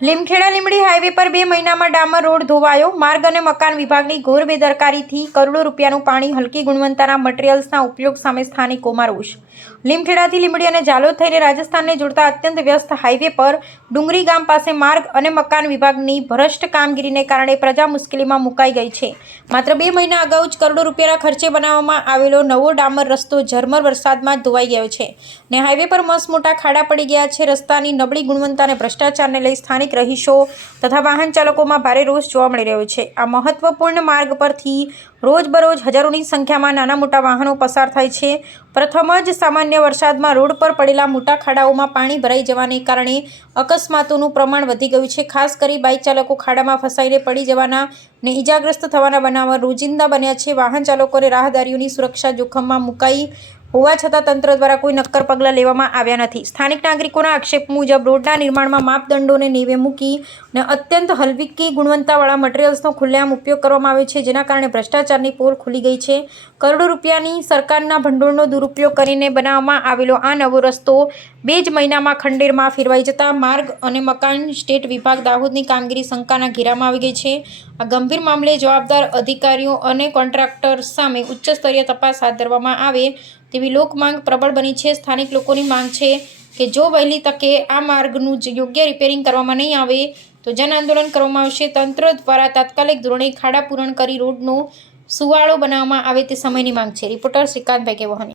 Limkheda Limbdi highway પર 2 મહિનામાં ડામર રોડ ધોવાયો। માર્ગ અને મકાન વિભાગની ઘોર બેદરકારીથી કરોડો રૂપિયાનું પાણી હલકી ગુણવત્તાના મટીરીયલ્સના ઉપયોગ સામે સ્થાનિકોમાં રોષ। લીમખેડાથી લીંબડી અને ઝાલોદ થઈને રાજસ્થાનને જોડતા અત્યંત વ્યસ્ત હાઈવે પર ડુંગરી ગામ પાસે માર્ગ અને મકાન વિભાગની ભ્રષ્ટ કામગીરીને કારણે પ્રજા મુશ્કેલીમાં મુકાઈ ગઈ છે। માત્ર 2 મહિના અગાઉ જ કરોડો રૂપિયાના ખર્ચે બનાવવામાં આવેલો નવો ડામર રસ્તો ઝરમર વરસાદમાં જ ધોવાઈ ગયો છે અને હાઈવે પર મસ્ત મોટા ખાડા પડી ગયા છે। રસ્તાની નબળી ગુણવત્તા અને ભ્રષ્ટાચારને લઈ સ્થાનિક રહીશો તથા વાહન ચાલકોમાં ભારે રોષ જોવા મળી રહ્યો છે। આ મહત્વપૂર્ણ માર્ગ પરથી રોજબરોજ હજારોની સંખ્યામાં નાના મોટા વાહનો પસાર થાય છે। પ્રથમ જ સામાન્ય વરસાદમાં રોડ પર પડેલા મોટા ખાડાઓમાં પાણી ભરાઈ જવાને કારણે અકસ્માતોનું પ્રમાણ વધી ગયું છે। ખાસ કરી બાઇક ચાલકો ખાડામાં ફસાઈને પડી જવાના અને ઇજાગ્રસ્ત થવાના બનાવો રોજિંદા બન્યા છે। વાહન ચાલકો અને રાહદારીઓની સુરક્ષા જોખમમાં મુકાઈ હોવા છતાં તંત્ર દ્વારા કોઈ નક્કર પગલાં લેવામાં આવ્યા નથી। સ્થાનિક નાગરિકોના આક્ષેપ મુજબ રોડના નિર્માણમાં માપદંડોને નેવે મૂકી અને અત્યંત હલકી ગુણવત્તાવાળા મટીરીયલ્સનો ખુલ્લેઆમ ઉપયોગ કરવામાં આવ્યો છે, જેના કારણે ભ્રષ્ટાચારની પોલ ખુલી ગઈ છે। કરોડો રૂપિયાની સરકારના ભંડોળનો દુરુપયોગ કરીને બનાવવામાં આવેલો આ નવો રસ્તો 2 જ મહિનામાં ખંડેરમાં ફેરવાઈ જતા માર્ગ અને મકાન સ્ટેટ વિભાગ દાહોદની કામગીરી શંકાના ઘેરામાં આવી ગઈ છે। આ ગંભીર મામલે જવાબદાર અધિકારીઓ અને કોન્ટ્રાક્ટર સામે ઉચ્ચ સ્તરીય તપાસ હાથ ધરવામાં આવે તેવી લોક માંગ પ્રબળ બની છે। સ્થાનિક લોકોની માંગ છે કે જો વહેલી તકે આ માર્ગનું યોગ્ય રિપેરિંગ કરવામાં નહીં આવે તો જન આંદોલન કરવામાં આવશે। તંત્ર દ્વારા તાત્કાલિક ધોરણે ખાડા પૂરણ કરી રોડનો સુવાળો બનાવવામાં આવે તે સમયની માંગ છે। રિપોર્ટર શ્રીકાંતભાઈ કેવહાની।